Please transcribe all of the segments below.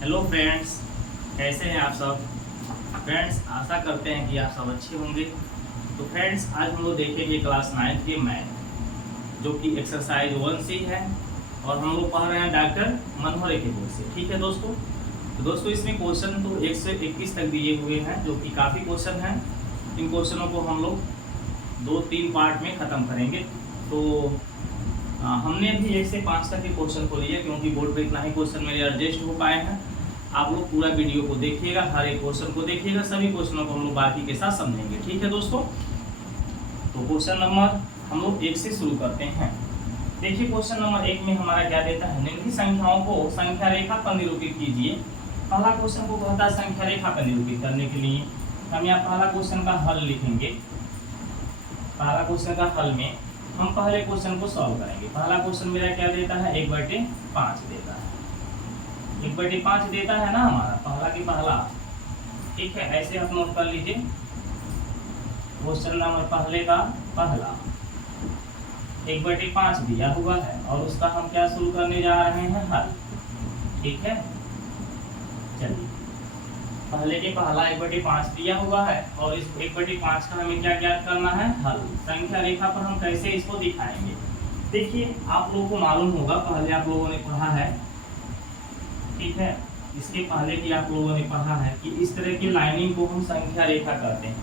Hello friends, कैसे हैं आप सब। फ्रेंड्स, आशा करते हैं कि आप सब अच्छे होंगे। तो फ्रेंड्स, आज हम लोग देखेंगे क्लास 9 के मैथ, जो कि एक्सरसाइज 1 से है और हम लोग पढ़ रहे हैं डॉक्टर मनोहर के बुक से। ठीक है दोस्तों। तो दोस्तों, इसमें क्वेश्चन तो 1 से 21 तक दिए हुए हैं, जो कि काफ़ी क्वेश्चन हैं। इन क्वेश्चनों को हम लोग 2-3 पार्ट में ख़त्म करेंगे। तो हमने अभी 1 से 5 तक के क्वेश्चन को लिया, क्योंकि बोर्ड पे इतना ही क्वेश्चन मेरे एडजस्ट हो पाए हैं। आप लोग पूरा वीडियो को देखिएगा, हर एक क्वेश्चन को देखिएगा, सभी क्वेश्चनों को हम लोग बाकी के साथ समझेंगे। ठीक है दोस्तों। तो क्वेश्चन नंबर हम लोग 1 से शुरू करते हैं। देखिए, क्वेश्चन नंबर 1 में हमारा क्या देता है, निम्नलिखित संख्याओं को संख्या रेखा पर निरूपित कीजिए। पहला क्वेश्चन को कहता है संख्या रेखा पर निरूपित करने के लिए हम यहाँ पहला क्वेश्चन का हल लिखेंगे। पहला क्वेश्चन का हल में हम पहले क्वेश्चन को सॉल्व करेंगे। पहला क्वेश्चन मेरा क्या देता है, 1/5 देता है। 1/5 देता है ना हमारा पहला की पहला। ठीक है, ऐसे आप नोट कर लीजिए। क्वेश्चन नंबर पहले का पहला 1/5 दिया हुआ है और उसका हम क्या शुरू करने जा रहे हैं, हल। ठीक है, चलिए। पहले के पहला 1/5 दिया हुआ है और इस 1/5 का हमें क्या ज्ञात करना है, हल। संख्या रेखा पर हम कैसे इसको दिखाएंगे। देखिए, आप लोगों को मालूम होगा, पहले आप लोगों ने पढ़ा है। ठीक है, इसके पहले की आप लोगों ने पढ़ा है कि इस तरह की लाइनिंग को हम संख्या रेखा कहते हैं,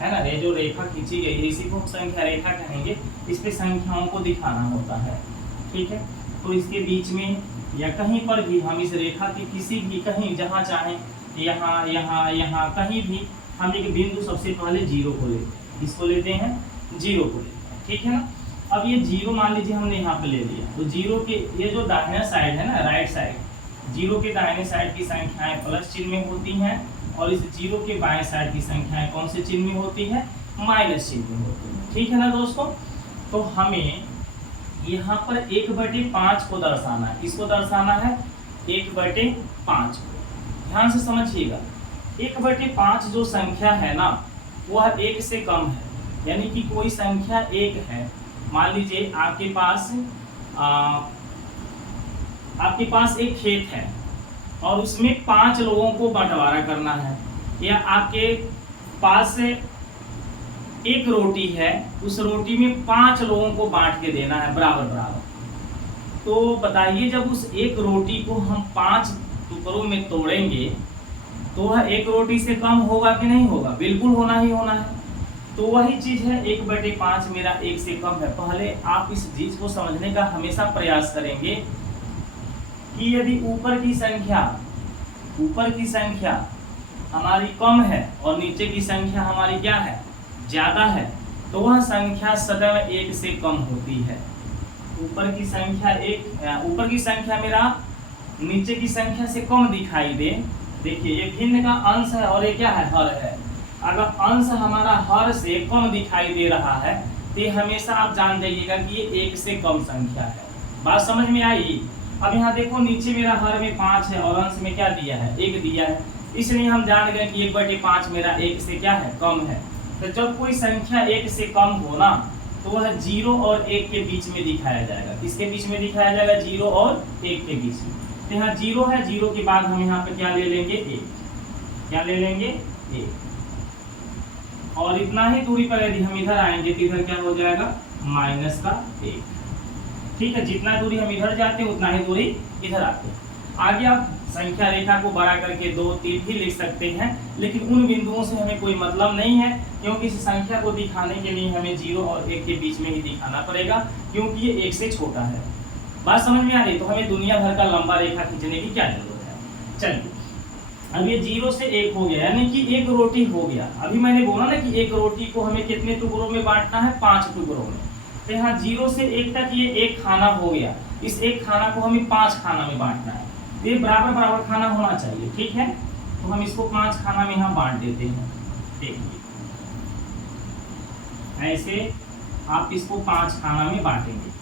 है ना। ये जो रेखा खींची गई है इसी को हम संख्या रेखा कहेंगे। इस पे संख्याओं को दिखाना होता है। ठीक है, तो इसके बीच में या कहीं पर भी हम इस रेखा की किसी भी कहीं जहाँ चाहें, यहाँ यहाँ यहाँ कहीं भी हम एक बिंदु सबसे पहले 0 को लेते हैं। इसको लेते हैं, 0 को लेते हैं। ठीक है ना। अब ये 0 मान लीजिए हमने यहाँ पे ले लिया, तो 0 के ये जो दाहिना साइड है ना, राइट साइड, 0 के दाहिने साइड की संख्याएं प्लस चिन्ह में होती हैं और इस 0 के बाएं साइड की संख्याएं कौन से चिन्ह में होती है, माइनस चिन्ह में होती है। ठीक है ना दोस्तों। तो हमें यहाँ पर 1/5 को दर्शाना है। किसको दर्शाना है, 1/5 को। ध्यान से समझिएगा, 1/5 जो संख्या है ना, वह 1 से कम है। यानी कि कोई संख्या 1 है। मान लीजिए आपके पास एक खेत है और उसमें 5 लोगों को बंटवारा करना है, या आपके पास एक रोटी है, उस रोटी में 5 लोगों को बांट के देना है बराबर बराबर। तो बताइए, जब उस एक रोटी को हम 5 टुकड़ों में तोड़ेंगे तो वह एक रोटी से कम होगा कि नहीं होगा, बिल्कुल होना ही होना है। तो वही चीज है, 1/5 मेरा 1 से कम है। पहले आप इस चीज को समझने का हमेशा प्रयास करेंगे कि यदि ऊपर की संख्या हमारी कम है और नीचे की संख्या हमारी क्या है, ज्यादा है, तो वह संख्या सदैव 1 से कम होती है। ऊपर की संख्या मेरा नीचे की संख्या से कम दिखाई दे। देखिए, ये भिन्न का अंश है और ये क्या है, हर है। अगर अंश हमारा हर से कम दिखाई दे रहा है तो ये हमेशा आप जान जाइएगा कि ये 1 से कम संख्या है। बात समझ में आई। अब यहाँ देखो, नीचे मेरा हर में 5 है और अंश में क्या दिया है, 1 दिया है। इसलिए हम जान गए कि 1/5 मेरा 1 से क्या है, कम है। तो जब कोई संख्या 1 से कम हो ना, तो वह 0 और 1 के बीच में दिखाया जाएगा। किसके बीच में दिखाया जाएगा, 0 और 1 के बीच में। तो यहाँ 0 है, 0 के बाद हम यहाँ पे क्या ले लेंगे, 1। क्या ले लेंगे, 1। और इतना ही दूरी पर यदि हम इधर आएंगे तो इधर क्या हो जाएगा, -1। ठीक है, जितना दूरी हम इधर जाते हैं उतना ही दूरी इधर आते हैं। आगे आप संख्या रेखा को बड़ा करके 2, 3 भी लिख सकते हैं, लेकिन उन बिंदुओं से हमें कोई मतलब नहीं है, क्योंकि इस संख्या को दिखाने के लिए हमें 0 और 1 के बीच में ही दिखाना पड़ेगा, क्योंकि ये 1 से छोटा है। बात समझ में आ रही। तो हमें दुनिया भर का लंबा रेखा खींचने की क्या जरूरत है। चलिए, अब ये 0 से 1 हो गया, यानी कि एक रोटी हो गया। अभी मैंने बोला ना कि एक रोटी को हमें कितने टुकड़ों में बांटना है, 5 टुकड़ों में। तो यहाँ 0 से 1 तक ये एक खाना हो गया। इस एक खाना को हमें 5 खाना में बांटना है। ये बराबर बराबर खाना होना चाहिए। ठीक है, तो हम इसको 5 खाना में यहाँ बांट देते हैं। देखिए, ऐसे आप इसको 5 खाना में बांटेंगे।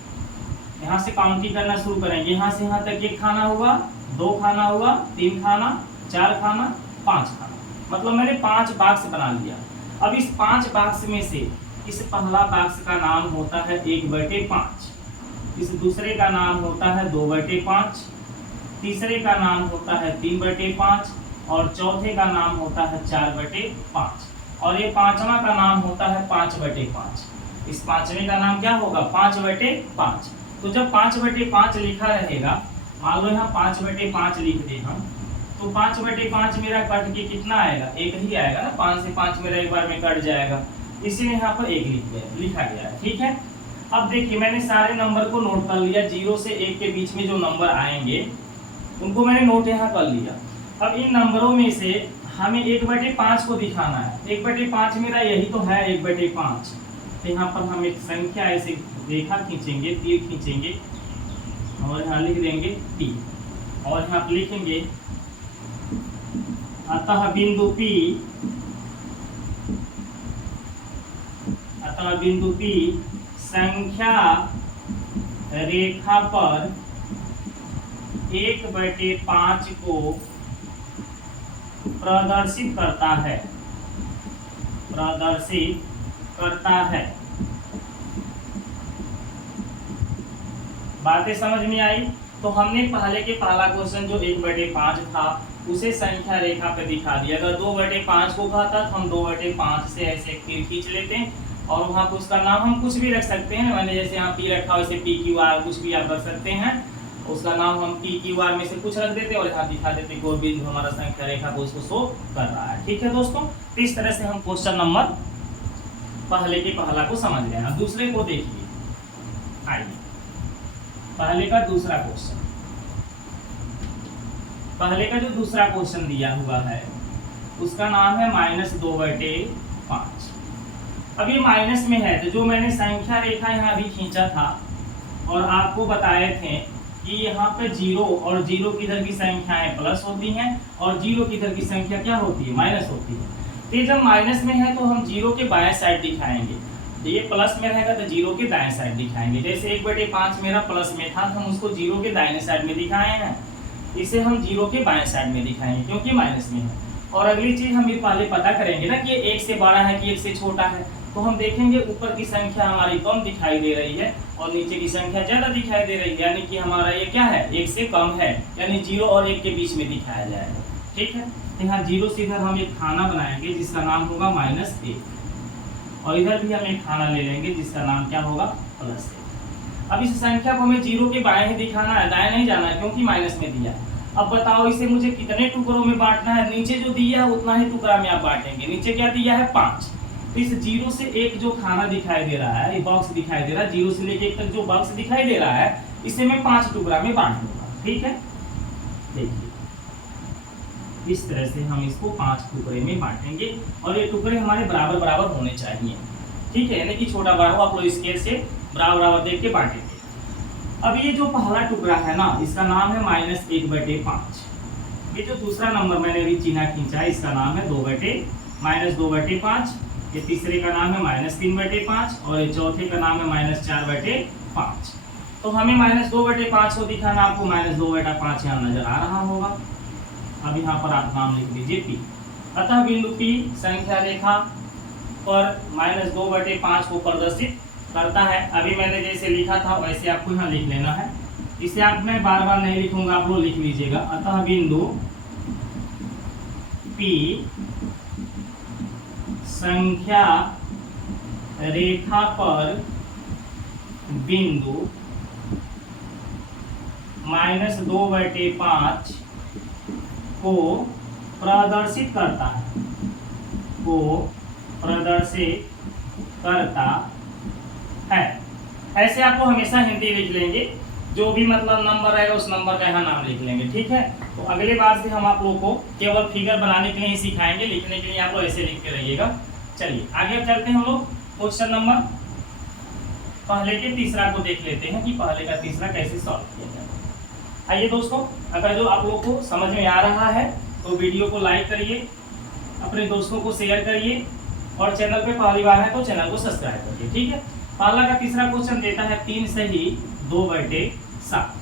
यहाँ से काउंटिंग करना शुरू करेंगे। यहाँ से यहाँ तक 1 खाना हुआ, 2 खाना हुआ, 3 खाना, 4 खाना, 5 खाना। मतलब मैंने 5 बॉक्स बना लिया। अब इस 5 बॉक्स में से इस पहला बॉक्स का नाम होता है 1/5, इस दूसरे का नाम होता है 2/5, तीसरे का नाम होता है 3/5 और चौथे का नाम होता है 4/5 और ये पांचवा का नाम होता है 5/5। इस पांचवें का नाम क्या होगा 5/5। तो जब 5/5 लिखा रहेगा, मान लो यहाँ 5/5 लिख दे हम, तो 5/5 मेरा कट के कितना आएगा, एक ही आएगा ना, 5 से 5 मेरा एक बार में कट जाएगा, इसीलिए यहाँ पर एक लिखा गया है। ठीक है, अब देखिए मैंने सारे नंबर को नोट कर लिया, 0 से 1 के बीच में जो नंबर आएंगे उनको मैंने नोट यहाँ कर लिया। अब इन नंबरों में से हमें 1/5 को दिखाना है। 1/5 मेरा यही तो है 1/5। तो यहाँ पर हम एक संख्या ऐसे रेखा खींचेंगे, तीर खींचेंगे और यहाँ लिख देंगे 3 और यहाँ लिखेंगे अतः बिंदु P संख्या रेखा पर 1/5 को प्रदर्शित करता है। बातें समझ में आई? तो हमने पहला क्वेश्चन जो 1/5 था उसे संख्या रेखा पे दिखा दिया। अगर 2/5 को कहता तो हम 2/5 से ऐसे एक तीर खींच लेते हैं और वहां पर उसका नाम हम कुछ भी रख सकते हैं। मैंने जैसे यहाँ P रखा वैसे PQR कुछ भी आप रख सकते हैं, उसका नाम हम PQR में से कुछ रख देते और यहाँ दिखा देते कोई बिंदु हमारा संख्या रेखा को उसको शो कर रहा है। ठीक है दोस्तों, तो इस तरह से हम क्वेश्चन नंबर पहला को समझ गए। अब दूसरे को देखिए, आइए पहले का दूसरा क्वेश्चन। पहले का जो दूसरा क्वेश्चन दिया हुआ है उसका नाम है -2/5। अब ये माइनस में है, तो जो मैंने संख्या रेखा यहाँ भी खींचा था और आपको बताए थे कि यहाँ पे 0 और 0 किधर की संख्याएं प्लस होती हैं और 0 किधर की संख्या क्या होती है, माइनस होती है। तो ये जब माइनस में है तो हम 0 के बाएं साइड दिखाएंगे, तो ये प्लस में रहेगा तो 0 के दाएं साइड दिखाएंगे। जैसे 1/5 मेरा प्लस में था तो हम उसको 0 के दाहिने साइड में दिखाए हैं, इसे हम 0 के बाएं साइड में दिखाएंगे क्योंकि माइनस में है। और अगली चीज हम ये पहले पता करेंगे ना कि 1 से बड़ा है कि 1 से छोटा है, तो हम देखेंगे ऊपर की संख्या हमारी कम दिखाई दे रही है और नीचे की संख्या ज्यादा दिखाई दे रही है, यानी कि हमारा ये क्या है 1 से कम है, यानी 0 और 1 के बीच में दिखाया जाएगा। ठीक है, तो यहाँ 0 से इधर हम एक खाना बनाएंगे जिसका नाम होगा -1 और इधर भी हम एक खाना ले लेंगे जिसका नाम क्या होगा +1। अब इस संख्या को हमें 0 के बाएं ही दिखाना है, दाएं नहीं जाना है क्योंकि माइनस में दिया। अब बताओ इसे मुझे कितने टुकड़ों में बांटना है, नीचे जो दिया है उतना ही टुकड़ा में आप बांटेंगे। नीचे क्या दिया है 5, तो इस 0 से 1 जो खाना दिखाई दे रहा है, ये बॉक्स दिखाई दे रहा है, 0 से लेके 1 तक जो बॉक्स दिखाई दे रहा है इसे मैं 5 टुकड़ा में बांट दूंगा। ठीक है, देखिए इस तरह से हम इसको 5 टुकड़े में बांटेंगे और ये टुकड़े हमारे बराबर बराबर होने चाहिए। ठीक है, यानी कि छोटा बड़ा हो, आप लोग स्केल से बराबर बराबर देख के बांटेंगे। अब ये जो पहला टुकड़ा है ना, इसका नाम है -1/5। ये जो दूसरा नंबर मैंने अभी चिन्ह खींचा है इसका नाम है -2/5। ये तीसरे का नाम है -3/5 और ये चौथे का नाम है -4/5। तो हमें -2/5 को दिखाना, आपको -2/5 यहाँ नजर आ रहा होगा। अब यहाँ पर आप नाम लिख लीजिए P। अतः बिंदु P संख्या रेखा पर -2/5 को प्रदर्शित करता है। अभी मैंने जैसे लिखा था वैसे आपको यहाँ लिख लेना है, इसे आप मैं बार बार नहीं लिखूंगा, आप लोग लिख लीजिएगा। अतः बिंदु P संख्या रेखा पर बिंदु -2/5 को प्रदर्शित करता है। ऐसे आपको हमेशा हिंदी लिख लेंगे, जो भी मतलब नंबर रहेगा उस नंबर का यहाँ नाम लिख लेंगे। ठीक है, तो अगले बार से हम आप लोगों को केवल फिगर बनाने के लिए ही सिखाएंगे, लिखने के लिए आप लोग ऐसे लिखते रहिएगा। चलिए आगे अब चलते हैं हम लोग क्वेश्चन नंबर पहले के तीसरा को देख लेते हैं कि पहले का तीसरा कैसे सॉल्व किया जाए। आइए दोस्तों, अगर जो आप लोगों को समझ में आ रहा है तो वीडियो को लाइक करिए, अपने दोस्तों को शेयर करिए और चैनल पे पहली बार है तो चैनल को सब्सक्राइब करिए। ठीक है, पहला का तीसरा क्वेश्चन देता है 3 सही 2/7।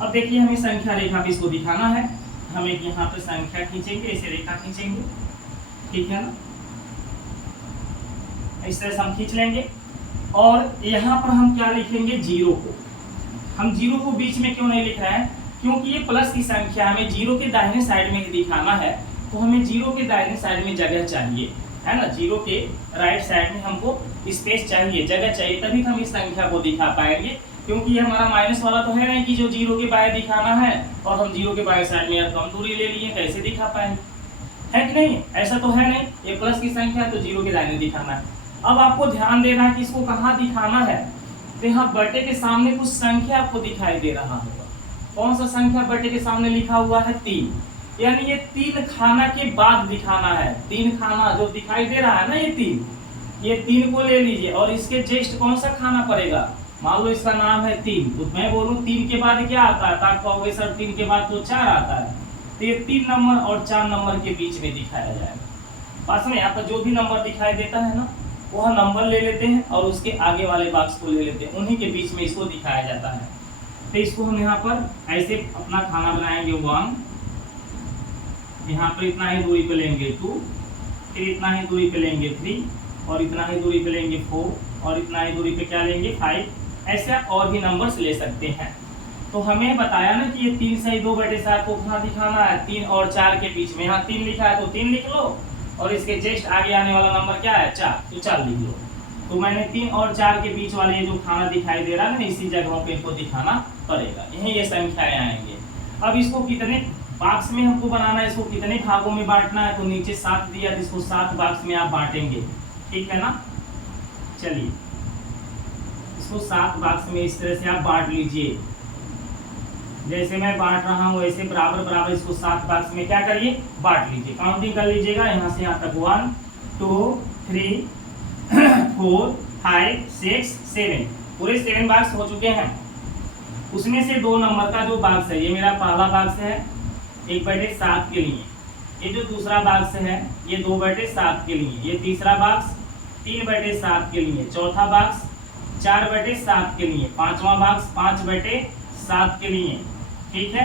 अब देखिए हमें संख्या रेखा भी इसको दिखाना है, हम एक यहाँ पे संख्या खींचेंगे, ऐसे रेखा खींचेंगे। ठीक है ना, इस तरह से हम खींच लेंगे और यहाँ पर हम क्या लिखेंगे 0 को। हम 0 को बीच में क्यों नहीं लिख रहे हैं, क्योंकि ये प्लस की संख्या हमें जीरो के दाहिने साइड में ही दिखाना है, तो हमें जीरो के दाहिने साइड में जगह चाहिए, है ना। जीरो के राइट साइड में हमको स्पेस चाहिए, जगह चाहिए, तभी हम इस संख्या को दिखा पाएंगे। क्योंकि ये हमारा माइनस वाला तो है नहीं कि जो जीरो के बाएं दिखाना है, और हम जीरो के बाएं साइड में यार कम दूरी ले लिए, कैसे दिखा पाएंगे, है कि नहीं। ऐसा तो है नहीं, ये प्लस की संख्या है तो जीरो के दाहिने दिखाना है। अब आपको ध्यान देना है कि इसको कहाँ दिखाना है, तो यहाँ बटे के सामने कुछ संख्या आपको दिखाई दे रहा होगा। कौन सा संख्या बटे के सामने लिखा हुआ है? 3, यानी ये 3 खाना के बाद दिखाना है। 3 खाना जो दिखाई दे रहा है ना, ये 3 को ले लीजिए, और इसके जस्ट कौन सा खाना पड़ेगा, मान लो इसका नाम है 3, तो मैं बोलूँ 3 के बाद क्या आता है, तो आप कहोगे सर 3 के बाद तो 4 आता है, तो ये 3 नंबर और 4 नंबर के बीच में दिखाया जाएगा। पास में यहाँ पर जो भी नंबर दिखाई देता है ना, वह नंबर ले लेते हैं और उसके आगे वाले बॉक्स को ले लेते हैं, उन्हीं के बीच में इसको दिखाया जाता है। तो इसको हम यहाँ पर ऐसे अपना खाना बनाएंगे 1, यहाँ पर इतना ही दूरी पे लेंगे 2, फिर इतना ही दूरी पे लेंगे 3, और इतना ही दूरी पे लेंगे 4, और इतना ही दूरी पे क्या लेंगे 5, ऐसे और भी नंबर्स ले सकते हैं। तो हमें बताया ना कि ये 3 सही 2/7 को कहाँ दिखाना है, 3 और 4 के बीच में। यहाँ 3 लिखा है तो 3 लिख लो, और इसके जस्ट आगे आने वाला नंबर क्या है 4, तो 4 लिख लो। तो मैंने 3 और 4 के बीच वाले ये जो खाना दिखाई दे रहा है ना, इसी जगहों पे इनको दिखाना पड़ेगा, यही ये संख्याएं आएंगे। अब इसको कितने बॉक्स में हमको बनाना है, इसको कितने भागों में बांटना है, तो नीचे 7 दिया, तो इसको 7 बॉक्स में आप बांटेंगे, ठीक है ना। चलिए इसको 7 बॉक्स में इस तरह से आप बांट लीजिए, जैसे मैं बांट रहा हूँ वैसे बराबर बराबर इसको 7 बॉक्स में क्या करिए, बांट लीजिए। काउंटिंग कर लीजिएगा यहाँ से यहाँ तक, 1 2 3 4 5 6 7, पूरे 7 बॉक्स हो चुके हैं। उसमें से 2 नंबर का जो बॉक्स है, ये मेरा पहला बॉक्स है 1/7 के लिए, ये जो दूसरा बॉक्स है ये 2/7 के लिए, ये तीसरा बॉक्स 3/7 के लिए, चौथा बॉक्स 4/7 के लिए, पांचवा बॉक्स 5/7 के लिए, ठीक है।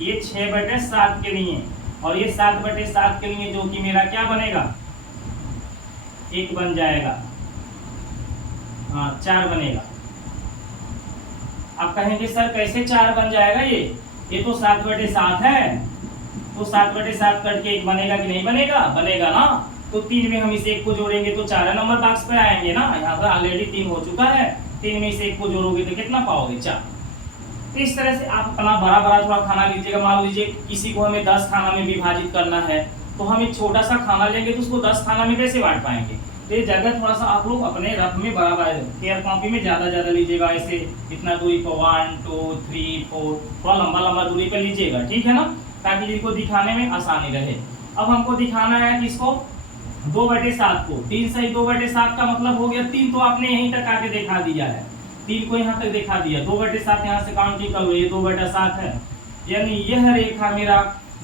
ये 6/7 के लिए, और ये 7/7 के लिए, जो कि मेरा क्या बनेगा, 1 बन जाएगा, हाँ 4 बनेगा। आप कहेंगे सर कैसे 4 बन जाएगा, ये तो 7/7 है, तो 7/7 करके 1 बनेगा कि नहीं बनेगा, बनेगा ना। तो 3 में हम इस 1 को जोड़ेंगे तो 4 नंबर बॉक्स पे आएंगे ना, यहाँ पर ऑलरेडी 3 हो चुका है, 3 में से 1 को जोड़ोगे तो कितना पाओगे, 4। तो इस तरह से आप अपना बड़ा बड़ा थोड़ा खाना लीजिएगा। मान लीजिए किसी को हमें 10 खाना में विभाजित करना है, तो हम एक छोटा सा खाना लेंगे, तो उसको 10 खाना में कैसे बांट पाएंगे। तो ये जगह थोड़ा सा आप लोग अपने रफ में बराबर केयर कॉपी में ज्यादा लीजिएगा, ऐसे इतना दूरी पर 1 2 3 4 थोड़ा लंबा दूरी पर लीजिएगा, ठीक है ना, ताकि इनको दिखाने में आसानी रहे। अब हमको दिखाना है कि इसको 2/7 को, 3 सही 2/7 का मतलब हो गया 3, तो आपने यहीं तक आके दिखा दिया है, 3 को यहाँ तक दिखा दिया, 2/7 यहाँ से काउंटिंग कर लो, ये 2/7 है, यानी यह रेखा मेरा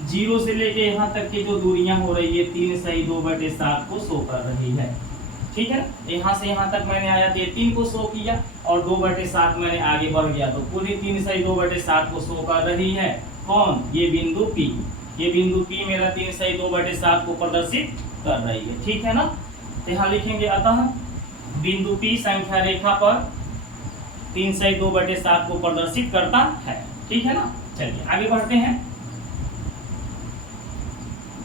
0 से लेके यहाँ तक की जो दूरियां हो रही है 3 सही 2/7 को शो कर रही है, ठीक है। यहाँ से यहाँ तक मैंने आया तो ये 3 को शो किया, और 2/7 मैंने आगे बढ़ गया, तो पूरी 3 सही 2/7 को शो कर रही है। कौन, ये बिंदु P, ये बिंदु P मेरा 3 सही 2/7 को प्रदर्शित कर रही है, ठीक है ना। तो यहाँ लिखेंगे अतः बिंदु P संख्या रेखा पर 3 सही 2/7 को प्रदर्शित करता है, ठीक है ना। चलिए आगे बढ़ते हैं,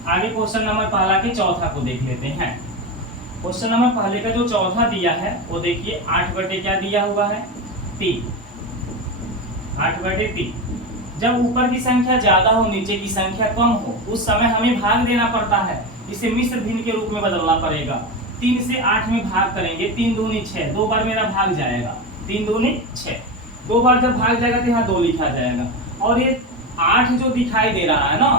आगे क्वेश्चन नंबर पहला के चौथा को देख लेते हैं। क्वेश्चन नंबर पहले का जो चौथा दिया है वो देखिए 8 क्या दिया हुआ है, 3, 8/3। जब ऊपर की संख्या ज्यादा हो नीचे की संख्या कम हो, उस समय हमें भाग देना पड़ता है, इसे मिश्र भिन्न के रूप में बदलना पड़ेगा। 3 से 8 में भाग करेंगे, 3 दूनी 6, 2 बार मेरा भाग जाएगा, 3 दूनी 6, 2 बार जब भाग जाएगा तो यहाँ 2 लिखा जाएगा, और ये 8 जो दिखाई दे रहा है ना,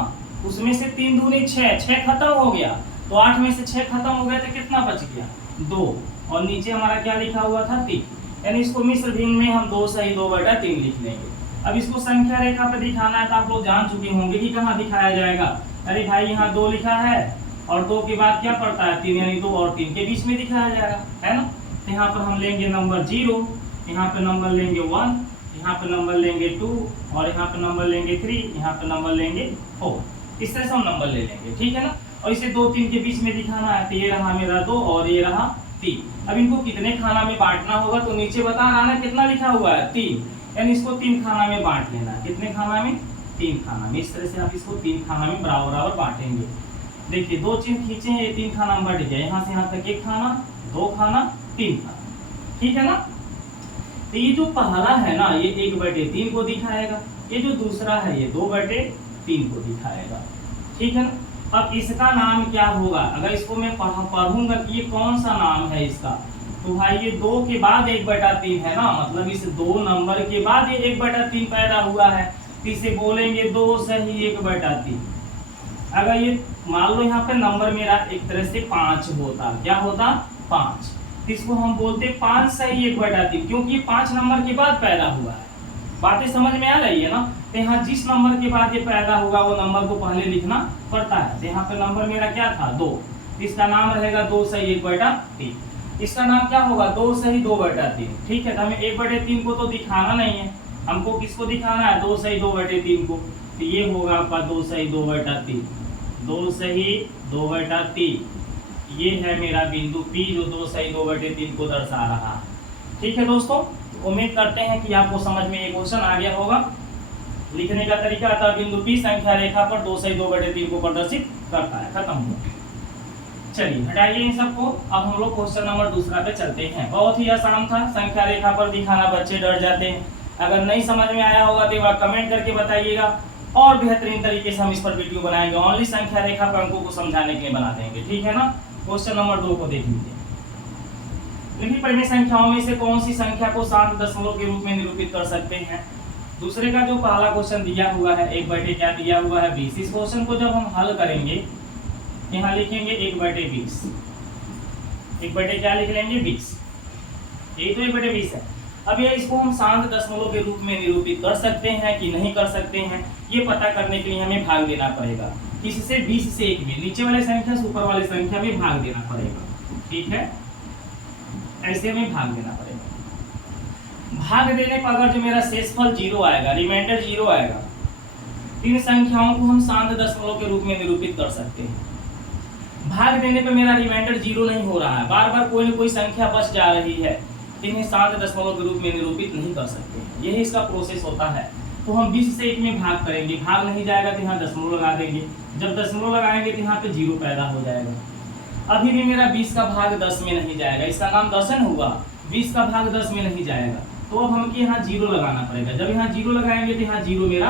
उसमें से 3 दूनी 6, 6 खत्म हो गया, तो 8 में से 6 खत्म हो गया तो कितना बच गया, 2, और नीचे हमारा क्या लिखा हुआ था 3, यानी इसको मिश्र भिन्न में हम 2 सही 2/3 लिख लेंगे। अब इसको संख्या रेखा पे दिखाना है, तो आप लोग जान चुके होंगे कि कहाँ दिखाया जाएगा। अरे भाई यहाँ 2 लिखा है, और 2 के बाद क्या पड़ता है 3, यानी 2 और 3 के बीच में दिखाया जाएगा, है ना। तो यहाँ पर हम लेंगे नंबर 0, यहाँ पे नंबर लेंगे 1, यहाँ पे नंबर लेंगे 2, और यहाँ पे नंबर लेंगे 3, यहाँ पे नंबर लेंगे 4, इस तरह से हम नंबर ले लेंगे, ठीक है ना। और इसे 2 3 के बीच में दिखाना है, तो ये रहा मेरा 2 और ये रहा 3। अब इनको कितने खाना में बांटना होगा, तो नीचे बता रहा है कितना लिखा हुआ है 3, यानी इसको 3 खाना में बांट लेना है। कितने खाना में, 3 खाना में। इस तरह से आप इसको 3 खाना में बराबर बराबर बांटेंगे। देखिए 2 चिन्ह खींचे हैं, ये 3 खाना में बढ़ गया, यहाँ से यहाँ तक 1 खाना, 2 खाना, 3 खाना, ठीक है ना। तो ये जो पहला है ना, ये 1/3 को दिखाएगा, ये जो दूसरा है ये 2/3 को दिखाएगा, ठीक है ना। अब इसका नाम क्या होगा, अगर इसको मैं पढ़ूंगा कि ये कौन सा नाम है इसका, तो भाई ये 2 के बाद 1/3 है ना, मतलब इस 2 नंबर के बाद ये 1/3 पैदा हुआ है, तो इसे बोलेंगे 2 सही 1/3। अगर ये मान लो यहाँ पे नंबर मेरा एक तरह से 5 होता, क्या होता 5, तो इसको हम बोलते 5 सही 1/3, क्योंकि ये 5 नंबर के बाद पैदा हुआ है। बातें समझ में आ रही है ना। तो यहाँ जिस नंबर के बाद ये पैदा होगा वो नंबर को पहले लिखना पड़ता है। तो यहाँ पे नंबर मेरा क्या था 2, इसका नाम रहेगा 2 सही 1/3। इसका नाम क्या होगा 2 सही 2/3, ठीक है। तो हमें 1/3 को तो दिखाना नहीं है, हमको किसको दिखाना है 2 सही 2/3 को। तो ये होगा आपका 2 सही 2/3, 2 सही 2/3, ये है मेरा बिंदु P जो 2 सही 2/3 को दर्शा रहा है, ठीक है दोस्तों। उम्मीद करते हैं कि आपको समझ में ये क्वेश्चन आ गया होगा। लिखने का तरीका था बिंदु P संख्या रेखा पर 2 सही 2/3 को प्रदर्शित करता है, खत्म हुआ। चलिए हटाइए इन सबको, अब हम लोग क्वेश्चन नंबर दूसरा पे चलते हैं। बहुत ही आसान था, संख्या रेखा पर दिखाना, बच्चे डर जाते हैं। अगर नहीं समझ में आया होगा तो एक बार कमेंट करके बताइएगा, और बेहतरीन तरीके से हम इस पर वीडियो बनाएंगे। ओनली संख्या रेखा पर अंकों को समझाने के लिए बना देंगे, ठीक है ना। क्वेश्चन नंबर 2 को देख लीजिए। निम्न परिमेय संख्याओं में से कौन सी संख्या को शांत दशमलव के रूप में निरूपित कर सकते हैं। दूसरे का जो पहला क्वेश्चन दिया हुआ है 1/, क्या दिया हुआ है 20। इस क्वेश्चन को जब हम हल करेंगे, यहाँ लिखेंगे 1/20, 1/, क्या लिख लेंगे 20, ये तो 1/20 है। अब ये इसको हम शांत दशमलव के रूप में निरूपित कर सकते हैं कि नहीं कर सकते हैं, ये पता करने के लिए हमें भाग देना पड़ेगा। किससे 20 से 1 में, नीचे वाले संख्या से ऊपर वाले संख्या में भाग देना पड़ेगा, ठीक है। ऐसे में भाग देना पड़ेगा। भाग देने पर अगर जो मेरा शेषफल 0 आएगा, रिमाइंडर 0 आएगा, इन संख्याओं को हम शांत दशमलव के रूप में निरूपित कर सकते हैं। भाग देने पर मेरा रिमाइंडर 0 नहीं हो रहा है, बार बार कोई न कोई संख्या बच जा रही है, इन्हें शांत दशमलव के रूप में निरूपित नहीं कर सकते। यही इसका प्रोसेस होता है। तो हम 20 से 1 में भाग करेंगे, भाग नहीं जाएगा तो यहाँ दशमलव लगा देंगे, जब दशमलव लगाएंगे तो यहाँ पे 0 पैदा हो जाएगा। अभी भी मेरा 20 का भाग 10 में नहीं जाएगा, इसका नाम दशन हुआ, 20 का भाग 10 में नहीं जाएगा, तो अब हमको यहाँ 0 लगाना पड़ेगा। जब यहाँ 0 लगाएंगे तो यहाँ 0 मेरा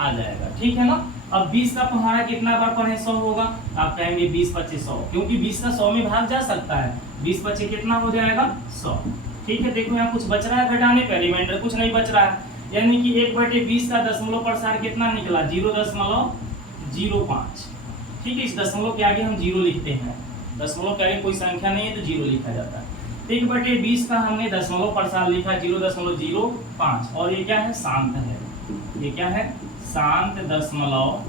आ जाएगा, ठीक है ना। अब 20 का पहाड़ा कितना बार पढ़े 100 होगा, आप कहेंगे 20 25 100, क्योंकि 20 का 100 में भाग जा सकता है। 20 25 कितना हो जाएगा 100, ठीक है। देखो यहाँ कुछ बच रहा है घटाने पर, रिमाइंडर कुछ नहीं बच रहा है, यानी कि 1/20 का दशमलव प्रसार कितना निकला 0.05, ठीक है। इस दशमलव के आगे हम 0 लिखते हैं, दशमलव के आगे कोई संख्या नहीं है तो 0 लिखा जाता है। 1/20 का हमने दशमलव प्रसार लिखा 0.05, और ये क्या है शांत है, ये क्या है शांत दशमलव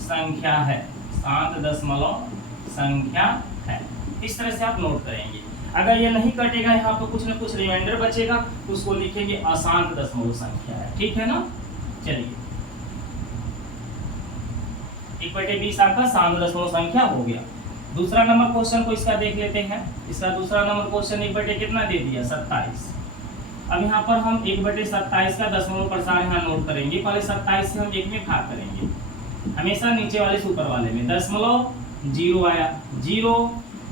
संख्या है, शांत दशमलव संख्या है। इस तरह से आप नोट करेंगे। अगर ये नहीं कटेगा, यहाँ पर कुछ न कुछ रिमाइंडर बचेगा, तो उसको लिखेंगे अशांत दशमलव संख्या है, ठीक है ना। चलिए 1/20 आपका शांत दशमलव संख्या हो गया। दूसरा नंबर क्वेश्चन को इसका देख लेते हैं। इसका दूसरा नंबर क्वेश्चन 1/, कितना दे दिया 27। अब यहाँ पर हम 1/27 का दशमलव प्रसार यहाँ नोट करेंगे। पहले 27 से हम 1 में भाग करेंगे, हमेशा नीचे वाले से ऊपर वाले में। दशमलव 0 आया,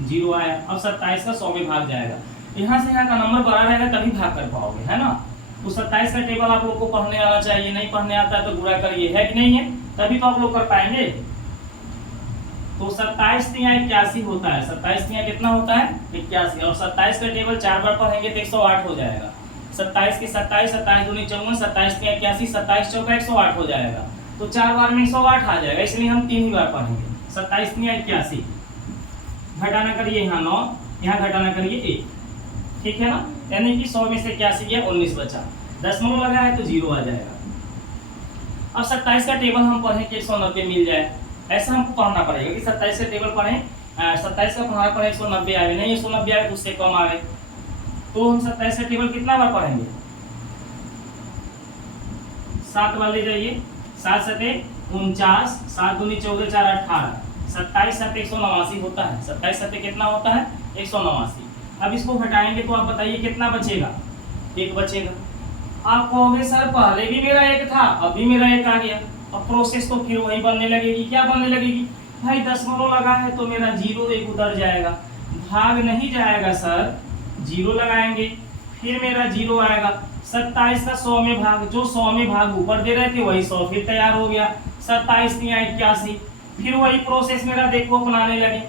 0 आया, अब 27 का 100 में भाग जाएगा। यहाँ से यहाँ का नंबर बड़ा रहेगा तभी भाग कर पाओगे, है ना। तो 27 का टेबल आप लोग को पढ़ने आना चाहिए, नहीं पढ़ने आता है तो बुरा करिए, है कि नहीं है, तभी तो आप लोग कर पाएंगे। तो 27 × 81 होता है, 27 × कितना होता है 81, और 27 का टेबल 4 बार पढ़ेंगे तो 108 हो जाएगा। 27 की 27, 27 दूनी 54, 27 × 81, 27 चौका 108 हो जाएगा। तो 4 बार में 108 आ जाएगा, इसलिए हम 3 ही बार पढ़ेंगे। 27 × 81, घटाना करिए यहाँ 9, यहाँ घटाना करिए 1, ठीक है ना। यानी कि 100 में से 81 गया 19 बचा, दशमलव लगा है तो 0 आ जाएगा। अब 27 का टेबल हम पढ़ें कि 190 मिल जाए, ऐसा हमको पढ़ना पड़ेगा कि 27 का टेबल पढ़ें, 27 का पढ़ा पढ़े 190 आए, नहीं 190 आए तो उससे कम आए, तो हम 27 का टेबल कितना बार पढ़ेंगे 7 बार ले जाइए। 7 7 49, 7 दूनी 14, 4 18, 27 7 189 होता है। 27 7 कितना होता है 189। अब इसको घटाएंगे तो आप बताइए कितना बचेगा, 1 बचेगा। आप कहोगे सर पहले भी मेरा 1 था, अभी मेरा 1 आ गया। अब प्रोसेस तो फिर वही बनने लगेगी। क्या बनने लगेगी भाई, दशमलव लगा है तो मेरा 0 1 उतर जाएगा, भाग नहीं जाएगा सर, 0 लगाएंगे फिर मेरा 0 आएगा। 27 का 100 में भाग, जो 100 में भाग ऊपर दे रहे थे वही 100 फिर तैयार हो गया। 27 या 81, फिर वही प्रोसेस मेरा देखो अपनाने लगे।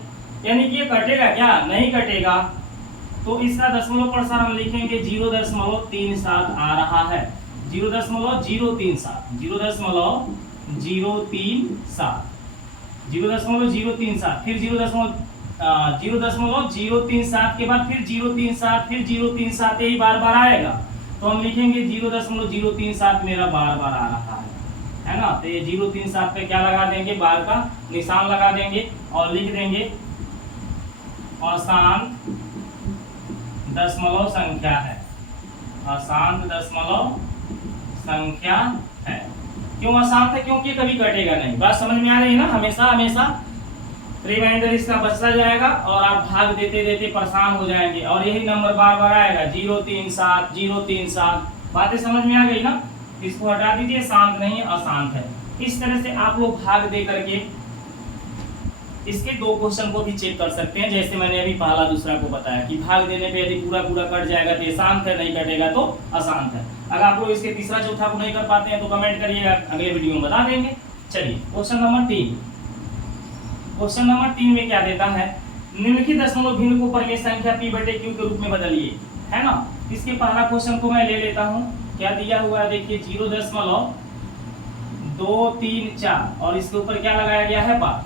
यानी कि ये कटेगा क्या, नहीं कटेगा। तो इसका दशमलव प्रसार हम लिखेंगे 0.37 आ रहा है, 0.037, 0.037, 0.037, फिर 0.037 के बाद फिर 037, फिर 037, यही बार बार आएगा। तो हम लिखेंगे 0.037 मेरा बार बार आ रहा है ना। तो ये 037 पे क्या लगा देंगे, बार का निशान लगा देंगे और लिख देंगे अशांत दशमलव संख्या है, अशांत दशमलव संख्या है। क्यों अशांत है, क्योंकि कभी कटेगा नहीं। बात समझ में आ रही है ना। हमेशा हमेशा रिमाइंडर इसका बचता जाएगा और आप भाग देते देते परेशान हो जाएंगे और यही नंबर बार बार आएगा 037 037। बातें समझ में आ गई ना। इसको हटा दीजिए, शांत नहीं है, अशांत है। इस तरह से आप लोग भाग दे करके इसके 2 क्वेश्चन को भी चेक कर सकते हैं। जैसे मैंने अभी पहला दूसरा को बताया कि भाग देने पे यदि पूरा पूरा कट जाएगा तो ये शांत है, नहीं कटेगा तो अशांत है। अगर आप लोग इसके तीसरा चौथा को नहीं कर पाते हैं तो कमेंट करिएगा, अगले वीडियो में बता देंगे। चलिए क्वेश्चन नंबर 3। क्वेश्चन नंबर 3 में क्या देता है, निम्नलिखित दशमलव भिन्न को परिमेय संख्या p/q के रूप में बदलिए, है ना। इसके पहला क्वेश्चन को मैं ले लेता हूँ। क्या दिया हुआ है देखिए 0.234 और इसके ऊपर क्या लगाया गया है, बार।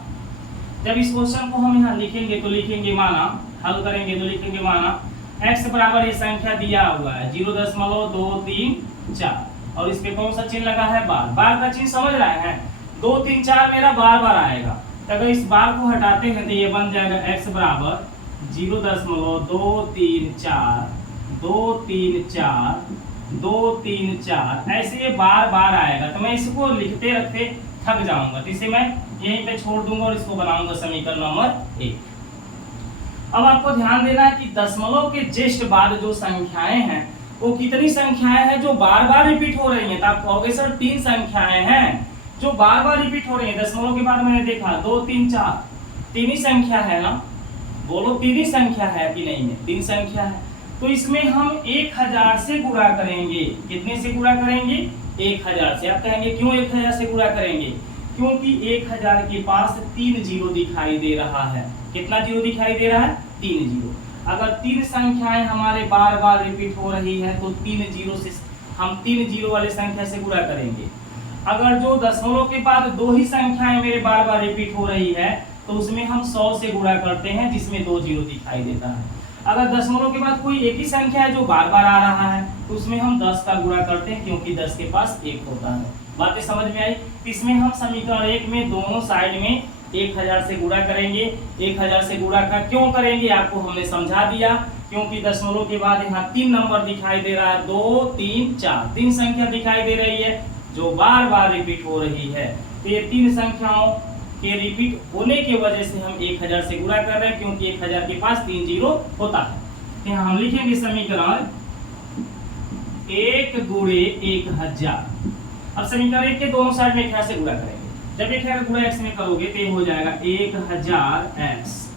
जब इस क्वेश्चन को हम यहाँ लिखेंगे तो लिखेंगे माना, हल करेंगे तो लिखेंगे माना x बराबर ये संख्या दिया हुआ है 0.234 और इस पे कौन सा चिन्ह लगा है, बार। बार का चिन्ह समझ रहे हैं, 2 3 4 मेरा बार बार आएगा। तो अगर इस बार को हटाते हैं तो ये बन जाएगा x बराबर 0.234 234 ऐसे ये बार बार आएगा। तो मैं इसको लिखते रखते थक जाऊंगा, तो इसे मैं यहीं पे छोड़ दूंगा और इसको बनाऊंगा समीकरण नंबर 1। अब आपको ध्यान देना है कि दशमलव के जस्ट बाद जो संख्याएं हैं वो कितनी संख्याएं हैं जो बार बार रिपीट हो रही हैं। तो आप कहोगे सर 3 संख्याएं हैं जो बार बार रिपीट हो रही हैं। दशमलव के बाद मैंने देखा 2 3 4, 3 ही संख्या है ना, बोलो 3 ही संख्या है कि नहीं है, 3 संख्या है। तो इसमें हम 1000 से गुणा करेंगे। कितने से गुणा करेंगे, 1000 से। आप कहेंगे क्यों 1000 से गुणा करेंगे, क्योंकि 1000 के पास 3 जीरो दिखाई दे रहा है। कितना जीरो दिखाई दे रहा है, 3 जीरो। अगर 3 संख्याएं हमारे बार बार रिपीट हो रही है तो 3 जीरो से हम 3 जीरो वाले संख्या से गुणा करेंगे। अगर जो दशमलव के बाद 2 ही संख्याएं मेरे बार बार रिपीट हो रही है तो उसमें हम 100 से गुणा करते हैं जिसमें 2 जीरो दिखाई देता है। अगर दशमलव के बाद कोई एक ही संख्या है जो बार बार आ रहा है तो उसमें हम 10 का गुणा करते हैं क्योंकि 10 के पास 1 होता है। बातें समझ में आई। इसमें हम समीकरण 1 में दोनों साइड में 1000 से गुणा करेंगे। 1000 से गुणा का क्यों करेंगे आपको हमने समझा दिया, क्योंकि दशमलव के बाद यहाँ 3 नंबर दिखाई दे रहा है, 2 3 4, 3 संख्या दिखाई दे रही है जो बार बार रिपीट हो रही है। तो ये 3 संख्याओं के रिपीट होने की वजह से हम 1000 से गुणा कर रहे हैं क्योंकि 1000 के पास 3 जीरो होता है। तो यहाँ हम लिखेंगे समीकरण 1 गुणे 1000। अब समीकरण 1 के दोनों साइड में 1000 से गुणा करेंगे। जब 1000 का गुणा x में करोगे तो ये हो जाएगा 1000x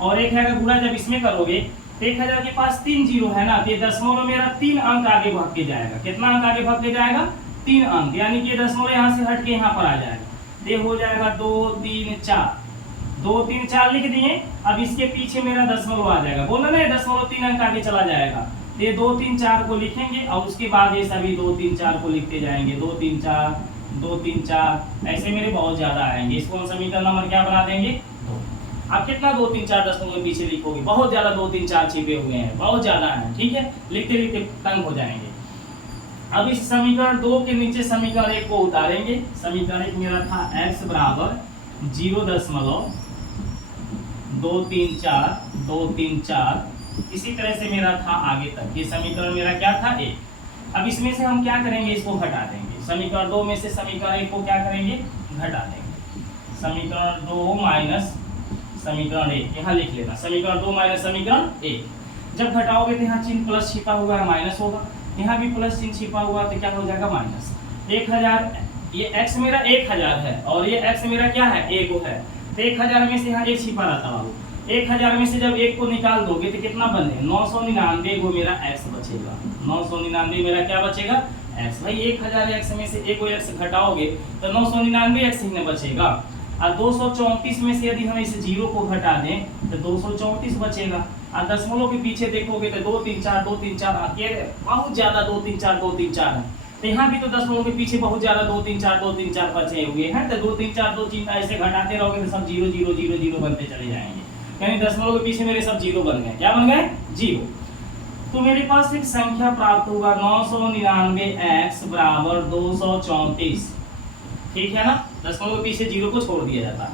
और 1000 का गुणा जब इसमें करोगे तो 1000 के पास 3 जीरो है ना, तो ये दशमलव मेरा 3 अंक आगे भाग के जाएगा। कितना अंक आगे भाग के जाएगा, 3 अंक, यानी कि ये दशमलव यहाँ से हट के यहाँ पर आ जाएगा। ये हो जाएगा 2 3 4, 2 3 4 लिख दिए। अब इसके पीछे मेरा दशमलव आ जाएगा, बोला ना दशमलव 3 अंक आगे चला जाएगा। ये 2 3 4 को लिखेंगे और उसके बाद ये सभी 2 3 4 को लिखते जाएंगे। 2 3 4 2 3 4 ऐसे मेरे बहुत ज्यादा आएंगे। इसको हम समीकरण नंबर क्या बना देंगे, 2। आप कितना 2 3 4 दशमलव पीछे लिखोगे, बहुत ज्यादा 2 3 4 छिपे हुए हैं, बहुत ज्यादा है। ठीक है, लिखते लिखते तंग हो जाएंगे। अब इस समीकरण 2 के नीचे समीकरण 1 को उतारेंगे। समीकरण 1 मेरा था x बराबर 0.234 इसी तरह से मेरा था आगे तक। ये समीकरण मेरा क्या था, 1। अब इसमें से हम क्या करेंगे, इसको घटा देंगे। समीकरण 2 में से समीकरण 1 को क्या करेंगे, घटा देंगे। समीकरण 2 माइनस समीकरण 1 यहाँ लिख लेना। समीकरण 2 माइनस समीकरण 1 जब घटाओगे तो यहाँ चिन्ह प्लस छिपा हुआ है, माइनस होगा। यहाँ भी प्लस चिन्ह छिपा हुआ तो क्या हो जाएगा माइनस। 1000 ये x मेरा 1000 है और ये x मेरा क्या है 1 है, तो 1000 में से यहाँ 1 छिपा रहता बाबू। 1000 में से जब 1 को निकाल दोगे तो कितना बने 999 वो मेरा x बचेगा। 999 मेरा क्या बचेगा x। भाई 1000 x में से 1 x घटाओगे तो 999 x ही न बचेगा। और 234 में से यदि हम इस 0 को घटा दें तो 234 बचेगा। और दशमलव के पीछे देखोगे तो 2 3 4 2 3 4 अकेले बहुत ज्यादा 2 3 4 2 3 4 है, तो यहाँ भी तो दशमलव के पीछे बहुत ज्यादा 2 3 4 2 3 4 बचे हुए हैं। तो 2 3 4 2 3 ऐसे घटाते रहोगे तो सब 0 0 0 0 बनते चले जाएंगे। यानी दशमलव के पीछे मेरे सब 0 बन गए। क्या बन गए 0। तो मेरे पास एक संख्या प्राप्त होगा 999x बराबर 234। ठीक है ना, दशमलव के पीछे 0 को छोड़ दिया जाता है।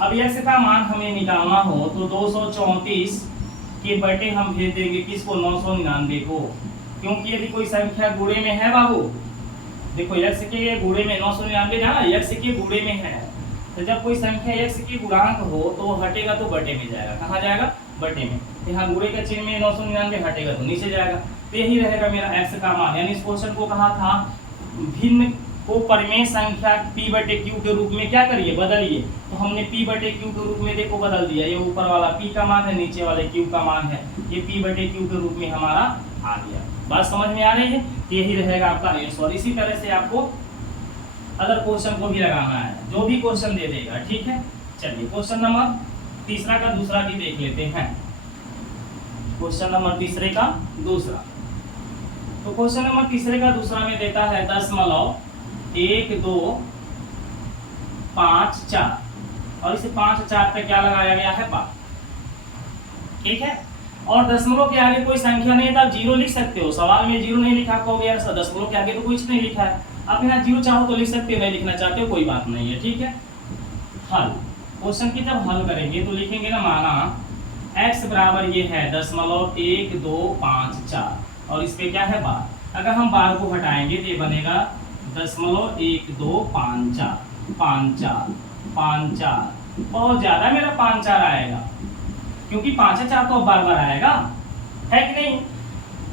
अब x का मान हमें निकालना हो तो 234 के बटे हम भेज देंगे किसको 999 को, क्योंकि यदि कोई संख्या गुणे में है बाबू, देखो x के गुणे में 999 ना x के गुणे में है, तो जब कोई संख्या x के गुणांक हो तो वो हटेगा तो बटे में जाएगा। कहाँ जाएगा बटे में। यहाँ गुणे का चिन्ह में 999 हटेगा तो नीचे जाएगा। तो यही रहेगा मेरा x का मान। यानी इस क्वेश्चन को कहा था भिन्न को परिमेय संख्या p/q के रूप में क्या करिए बदलिए, तो हमने p/q के रूप में देखो बदल दिया। ये ऊपर वाला p का मान है, नीचे वाले q का मान है, ये p/q के रूप में हमारा आ गया। बात समझ में आ रही है। यही रहेगा आपका आंसर। इसी तरह से आपको अदर क्वेश्चन को भी लगाना है, जो भी क्वेश्चन दे देगा। ठीक है, चलिए क्वेश्चन नंबर तीसरा का दूसरा भी देख लेते हैं। क्वेश्चन नंबर तीसरे का दूसरा, तो क्वेश्चन नंबर तीसरे का दूसरा में देता है 0.1254 और इसे 5 4 पे क्या लगाया गया है 5। ठीक है, और दशमलव के आगे कोई संख्या नहीं है तो आप 0 लिख सकते हो। सवाल में 0 नहीं लिखा कहोगे यार सर दशमलव के आगे तो कुछ नहीं लिखा है। आप यहाँ 0 चाहो तो लिख सकते हो, नहीं लिखना चाहते हो कोई बात नहीं है। ठीक है, हल क्वेश्चन की जब हल करेंगे तो लिखेंगे ना माना x बराबर ये है 0.1254 और इस पे क्या है बार। अगर हम बार को हटाएंगे तो ये बनेगा 0.1254 54 बहुत ज्यादा मेरा 5 4 आएगा, क्योंकि 5 4 तो अब बार बार आएगा, है कि नहीं।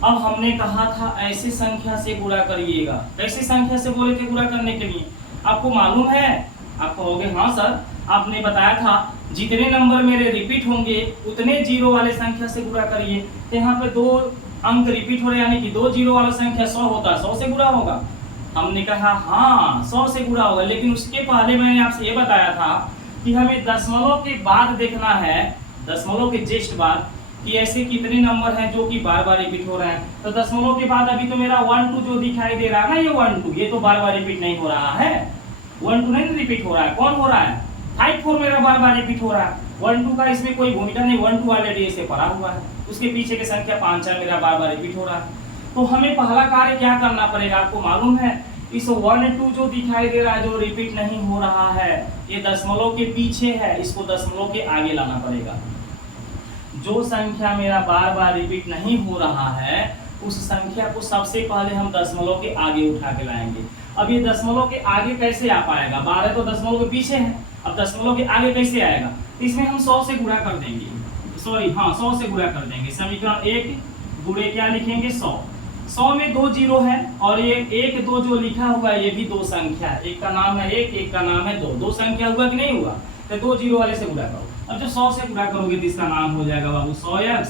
अब हमने कहा था ऐसी संख्या से गुणा करिएगा। कैसी संख्या से बोले थे गुणा करने के लिए, आपको मालूम है। आप कहोगे हाँ सर आपने बताया था जितने नंबर मेरे रिपीट होंगे उतने 0 वाले संख्या से गुणा करिए। तो यहाँ पे 2 अंक रिपीट हो रहे, यानी कि 2 0 वाला संख्या 100 होता है, 100 से गुणा होगा। हमने कहा हाँ 100 से गुणा होगा, लेकिन उसके पहले मैंने आपसे ये बताया था कि हमें दशमलव के बाद देखना है, दशमलव के जस्ट बाद, कि ऐसे कितने नंबर हैं जो कि बार बार रिपीट हो रहे हैं। तो दशमलव के बाद अभी तो मेरा 1 2 जो दिखाई दे रहा है ना, ये 1 2 ये तो बार बार रिपीट नहीं हो रहा है। 1 2 नहीं रिपीट हो रहा है, कौन हो रहा है 5 4 मेरा बार बार रिपीट हो रहा है। 1 2 का इसमें कोई भूमिका नहीं, 1 2 ऑलरेडी ऐसे पड़ा हुआ है, उसके पीछे की संख्या 5 4 मेरा बार बार रिपीट हो रहा है। तो हमें पहला कार्य क्या करना पड़ेगा, आपको मालूम है इस 1 2 जो दिखाई दे रहा है जो रिपीट नहीं हो रहा है, ये दशमलव के पीछे है, इसको दशमलव के आगे लाना पड़ेगा। जो संख्या मेरा बार बार रिपीट नहीं हो रहा है उस संख्या को सबसे पहले हम दशमलव के आगे उठा के लाएंगे। अब ये दशमलव के आगे कैसे आ पाएगा, 12 तो दशमलव के पीछे है, अब दशमलव के आगे कैसे आएगा, इसमें हम 100 से गुणा कर देंगे, सॉरी हाँ 100 से गुणा कर देंगे। समीकरण 1 गुणे क्या लिखेंगे 100। 100 में 2 0 है और ये 1 2 जो लिखा हुआ है ये भी 2 संख्या है, एक का नाम है 1 एक का नाम है 2, 2 संख्या हुआ कि नहीं हुआ, तो 2 0 वाले से गुणा करो। अब जो 100 से गुणा करोगे तो इसका नाम हो जाएगा बाबू 100x,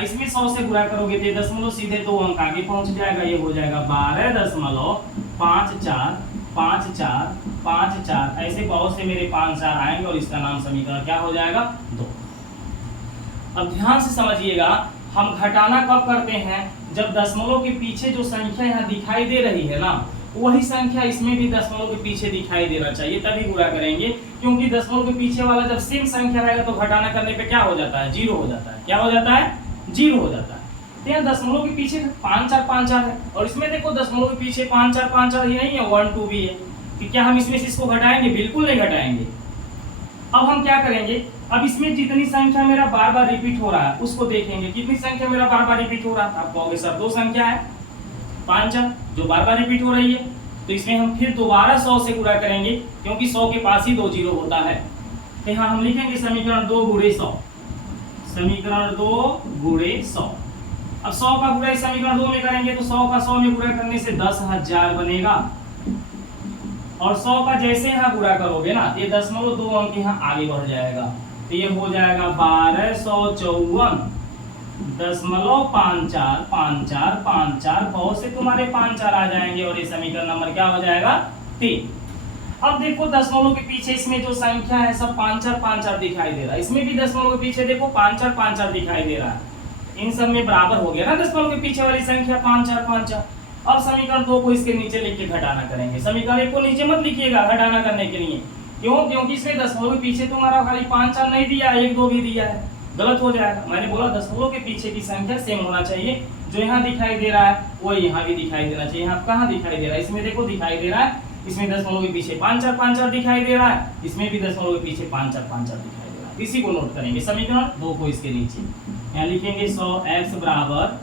इसमें 100 से गुणा करोगे तो दशमलव सीधे 2 अंक आगे पहुंच जाएगा, ये हो जाएगा 12.54 5 4 5 4, ऐसे बहुत से मेरे 5 4 आएंगे और इसका नाम समीकरण क्या हो जाएगा 2। अब ध्यान से समझिएगा, हम घटाना कब करते हैं, जब दशमलव के पीछे जो संख्या यहाँ दिखाई दे रही है ना, वही संख्या इसमें भी दशमलव के पीछे दिखाई देना चाहिए, तभी गुणा करेंगे। क्योंकि दशमलव के पीछे वाला जब सेम संख्या रहेगा तो घटाना करने पे क्या हो जाता है 0 हो जाता है। क्या हो जाता है 0 हो जाता है। तो यहाँ दशमलव के पीछे 5 4 5 4 है और इसमें देखो दशमलव के पीछे 5 4 5 4 ही नहीं है, 1 2 भी है। कि क्या हम इसमें से इसको घटाएंगे, बिल्कुल नहीं घटाएंगे। अब हम क्या करेंगे, अब इसमें जितनी संख्या मेरा बार बार रिपीट हो रहा है उसको देखेंगे, कितनी संख्या मेरा बार बार रिपीट हो रहा है। आप कहोगे सर 2 संख्या है 5 4 जो बार बार रिपीट हो रही है, तो इसमें हम फिर दोबारा 100 से गुणा करेंगे, क्योंकि 100 के पास ही 2 0 होता है। तो यहाँ हम लिखेंगे समीकरण 2 गुणे 100, समीकरण 2 गुणे 100। अब 100 का गुणा इस समीकरण 2 में करेंगे तो 100 का 100 में गुणा करने से 10,000 बनेगा, और 100 का जैसे यहाँ गुणा करोगे ना ये 0.2 अंक यहाँ आगे बढ़ जाएगा, तो ये हो जाएगा 1254.5454 बहुत से तुम्हारे 5 4 आ जाएंगे और ये समीकरण नंबर क्या हो जाएगा 3। अब देखो दशमलव के पीछे इसमें जो संख्या है सब 5 4 5 4 दिखाई दे रहा है, इसमें भी दशमलव के पीछे देखो 5 4 5 4 दिखाई दे रहा है, इन सब में बराबर हो गया ना दशमलव के पीछे वाली संख्या 5 4 5 4। अब समीकरण 2 को इसके नीचे लिख के घटाना करेंगे, समीकरण 1 को नीचे मत लिखिएगा घटाना करने के लिए, क्यों? क्योंकि इसमें दशमलव के पीछे तुम्हारा खाली 5 4 नहीं दिया, 1 2 भी दिया है, गलत हो जाएगा। मैंने बोला दशमलव के पीछे की संख्या सेम होना चाहिए, जो यहाँ दिखाई दे रहा है वो यहाँ भी दिखाई देना चाहिए। यहाँ कहाँ दिखाई दे रहा है? इसमें देखो दिखाई दे रहा है, इसमें दशमलव के पीछे 5 4 5 4 दिखाई दे रहा है, इसमें भी दशमलव के पीछे 5 4 5 4 दिखाई दे रहा है। इसी को नोट करेंगे, समीकरण 2 को इसके नीचे यहाँ लिखेंगे 100x बराबर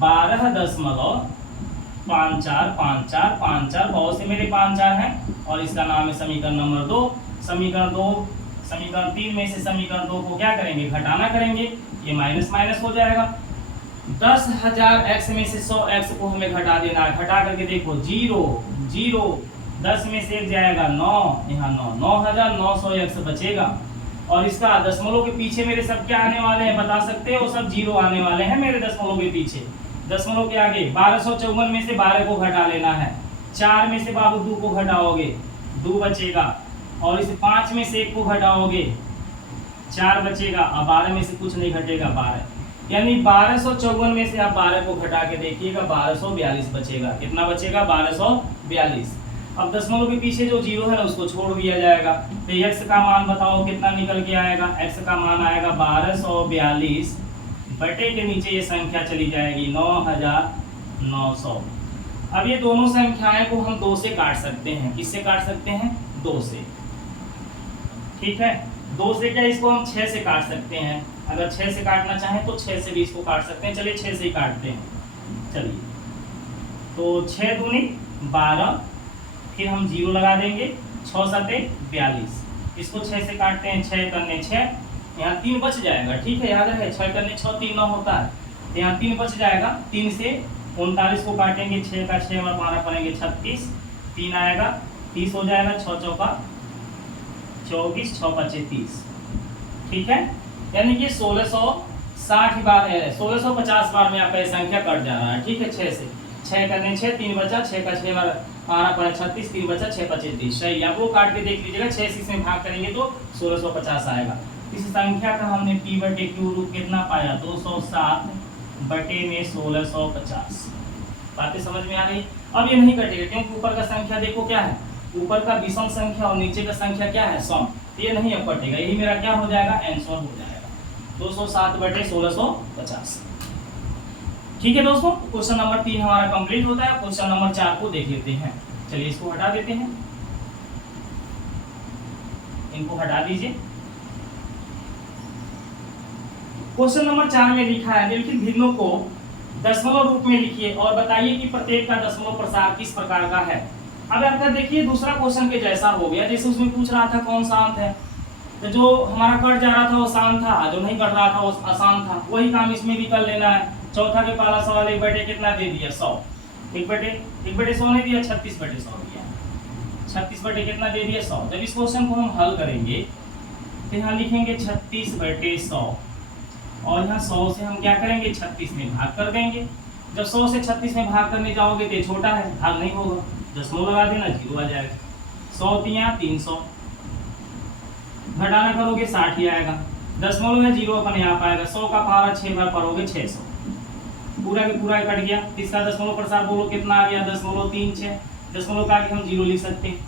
12.545454 बहुत से मेरे 5 4 हैं और इसका नाम है समीकरण नंबर 2। समीकरण 3 में से समीकरण 2 को क्या करेंगे? घटाना करेंगे, ये माइनस माइनस हो जाएगा। 10,000 x में से 100 x को हमें घटा देना है, घटा करके देखो 0 0 10 में से 1 जाएगा 9, यहाँ 9 9,900 x बचेगा, और इसका दशमलव के पीछे मेरे सब क्या आने वाले हैं बता सकते हो? सब 0 आने वाले हैं मेरे दशमलव के पीछे। दशमलव के आगे 1254 में से 12 को घटा लेना है, 4 में से बाबू 2 को घटाओगे 2 बचेगा, और इस 5 में से 1 को घटाओगे 4 बचेगा, और 12 में से कुछ नहीं घटेगा 12, यानी 1254 में से आप 12 को घटा के देखिएगा 1242 बचेगा। कितना बचेगा? 1242। अब दशमलव के पीछे जो 0 है ना उसको छोड़ दिया जाएगा, तो x का मान बताओ कितना निकल के आएगा? x का मान आएगा 1242 बटे के नीचे ये संख्या चली जाएगी 9,900। अब ये दोनों संख्याएं को हम 2 से काट सकते हैं। किससे काट सकते हैं? 2 से। ठीक है, 2 से क्या इसको हम 6 से काट सकते हैं। अगर 6 से काटना चाहें तो 6 से भी इसको काट सकते हैं। चलिए 6 से ही काटते हैं। चलिए तो 6 दूनी 12, फिर हम 0 लगा देंगे, 6 7 42। इसको 6 से काटते हैं, 6 करने 6, यहाँ 3 बच जाएगा। ठीक है, याद रहे 6 करने 6 3 9 होता है, तो यहाँ 3 बच जाएगा। 3 से 39 को काटेंगे, 6 का 6 और 12 पड़ेंगे 36, 3 आएगा 30 हो जाएगा, 6 चौका 24, 6 बचे 30। ठीक है, यानी कि 1660 बार है, 1650 बार में आपका ये संख्या कट जा रहा है। ठीक है, 6 से 6 करने 6, 3 बचा, 6 का 6 बार 12 पड़ा 36, 3 बचा 6 25 30। सही, आप वो काट के देख लीजिएगा। 6 से इसमें भाग करेंगे तो 1650 आएगा। इस संख्या का हमने p बटे q रूप कितना पाया? 207 बटे में 1650। बातें समझ में आ गई? अब ये नहीं कटेगा क्योंकि ऊपर का संख्या देखो क्या है, ऊपर का विषम संख्या और नीचे का संख्या क्या है? सम। ये नहीं अब कटेगा, यही मेरा क्या हो जाएगा? आंसर हो जाएगा 207 बटे 1650। ठीक है दोस्तों, क्वेश्चन नंबर 3 हमारा कंप्लीट होता है। क्वेश्चन नंबर 4 को देख लेते हैं। चलिए इसको हटा देते हैं, इनको हटा दीजिए। क्वेश्चन नंबर 4 में लिखा है निम्नलिखित भिन्नों को दशमलव रूप में लिखिए और बताइए कि प्रत्येक का दशमलव प्रसार किस प्रकार का है। अब आपका देखिए दूसरा क्वेश्चन के जैसा हो गया, जैसे उसमें पूछ रहा था कौन शांत है, तो जो हमारा कट जा रहा था वो शांत था, जो नहीं कट रहा था वो अशांत था। वही काम इसमें भी कर लेना है। चौथा के पहला सवाल 1 बटे कितना दे दिया? 100। 1 बटे 100 नहीं दिया, 36 बटे 100 दिया। 36 बटे कितना दे दिया? 100। जब इस क्वेश्चन को हम हल करेंगे तो यहाँ लिखेंगे 36 बटे 100, और यहाँ 100 से हम क्या करेंगे? 36 में भाग कर देंगे। जब 100 से 36 में भाग करने जाओगे तो ये छोटा है, भाग नहीं होगा, दशमलव लगा देना 0 आ जाएगा। 100 3 300, घटाना करोगे 60 ही आएगा। दशमलव है 0 अपने आप आएगा। 100 का पारा 6 बार पढ़ोगे 600, पूरा के पूरा कट गया। इसका दशमलव प्रसार बोलो कितना आ गया? 0.36। दशमलव का आगे हम 0 लिख सकते हैं,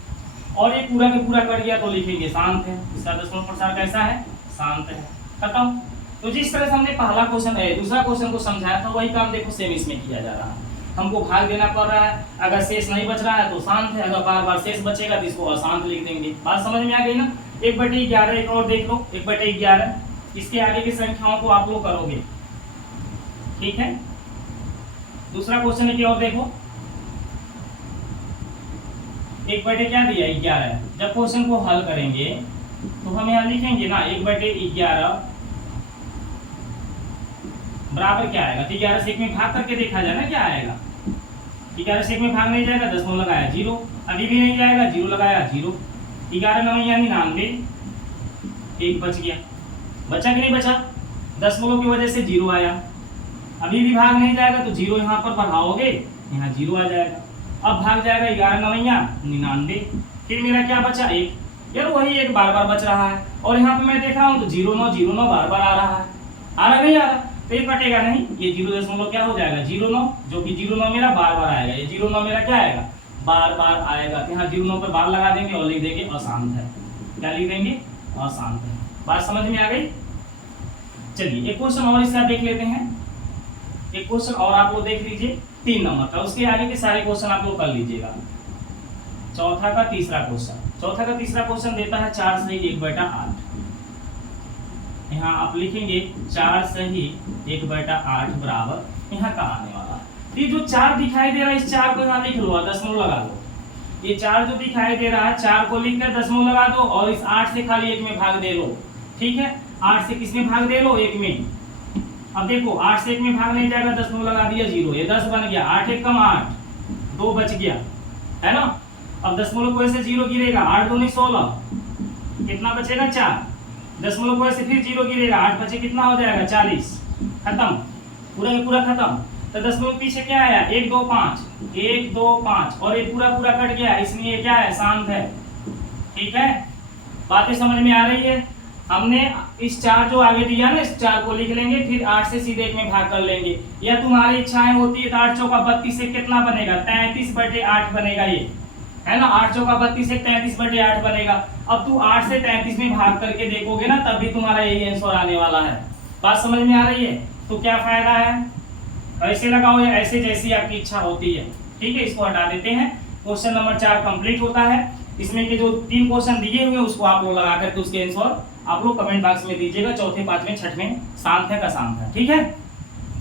और ये पूरा के पूरा कट गया तो लिखेंगे शांत है। इसका दशमलव प्रसार कैसा है? शांत है। खत्म। तो जिस तरह से हमने पहला क्वेश्चन है दूसरा क्वेश्चन को समझाया था, वही काम देखो सेम इसमें किया जा रहा है। हमको भाग देना पड़ रहा है, अगर शेष नहीं बच रहा है तो शांत है, अगर बार बार शेष बचेगा तो इसको अशांत लिख देंगे। बात समझ में आ गई ना? 1 बटे 11 एक और देख लो, 1 बटे 11 इसके आगे की संख्याओं को आप लोग करोगे। ठीक है, दूसरा क्वेश्चन है कि और देखो 1 बटे क्या दिया? 11। जब क्वेश्चन को हल करेंगे तो हम यहाँ लिखेंगे ना 1 बटे 11 बराबर क्या आएगा, 11 से 1 में भाग करके देखा जाए ना क्या आएगा। 11 से 1 में भाग नहीं जाएगा, दशमलव लगाया 0, अभी भी नहीं जाएगा, 0 लगाया 0, 11 9 यानी 99, 1 बच गया, बचा कि नहीं बचा, दशमलव की वजह से 0 आया, अभी भी भाग नहीं जाएगा तो 0 यहाँ पर बढ़ाओगे, यहाँ 0 आ जाएगा, अब भाग जाएगा 11 9 99, फिर मेरा क्या बचा 1, यार वही 1 बार बार बच रहा है, और यहाँ पे मैं देख रहा हूँ तो 0 9 0 9 बार बार आ रहा है, आ रहा नहीं आ रहा, तो ये कटेगा नहीं, ये 0 दशमलव क्या हो जाएगा 0 9, जो कि 0 9 मेरा बार बार आएगा, ये 0 9 मेरा क्या आएगा बार बार आएगा, तो यहाँ 0 9 पर बार लगा देंगे और लिख देंगे अशांत है, क्या लिख देंगे अशांत है। बात समझ में आ गई। चलिए एक क्वेश्चन और इसका देख लेते हैं, एक क्वेश्चन और आप लोग देख लीजिए 3 नंबर का, उसके आगे के सारे क्वेश्चन आप लोग कर लीजिएगा। चौथा का तीसरा क्वेश्चन देता है 4 सही 1/8, यहाँ आप लिखेंगे 4 सही 1/8 बराबर यहाँ का आने वाला, ये जो 4 दिखाई दे रहा है इस 4 को यहाँ लिख लो, दशमलव लगा दो, ये 4 जो दिखाई दे रहा है 4 को लिखकर दशमलव लगा दो और इस 8 से खाली 1 में भाग दे लो, ठीक है, 8 से किस में भाग दे लो 1 में, अब देखो 8 से 1 में भाग नहीं जाएगा, दशमलव लगा दिया 0, ये 10 बन गया, 8 1 कम 8, 2 बच गया है ना, अब दशमलव को ऐसे 0 गिरेगा, 8 दूनी 16, कितना बचेगा 4, दशमलव को ऐसे फिर 0 गिरेगा, 8 बचे कितना हो जाएगा 40, खत्म, पूरा का पूरा खत्म, तो दशमलव पीछे क्या आया 1 2 5, 1 2 5 और ये पूरा पूरा कट गया, इसलिए क्या है शांत है, ठीक है, बातें समझ में आ रही है। हमने इस 4 जो आगे दिया ना इस 4 को लिख लेंगे, फिर 8 से सीधे 1 में भाग कर लेंगे, या तुम्हारी इच्छाएं होती है तो 8 चौका 32 से कितना बनेगा 33/8 बनेगा, ये है ना, 8 चौका 32 से 33/8 बनेगा। अब तू 8 से 33 में भाग करके देखोगे ना तब भी तुम्हारा यही आंसर आने वाला है, बात समझ में आ रही है। तो क्या फायदा है, ऐसे लगाओ या ऐसे, जैसी आपकी इच्छा होती है, ठीक है, इसको हटा देते हैं। क्वेश्चन नंबर 4 कंप्लीट होता है, इसमें के जो 3 क्वेश्चन दिए हुए उसको आप लोग लगा करके उसके आंसर आप लोग कमेंट बॉक्स में दीजिएगा, चौथे पांचवें छठवें शांत है का शांत है, ठीक है।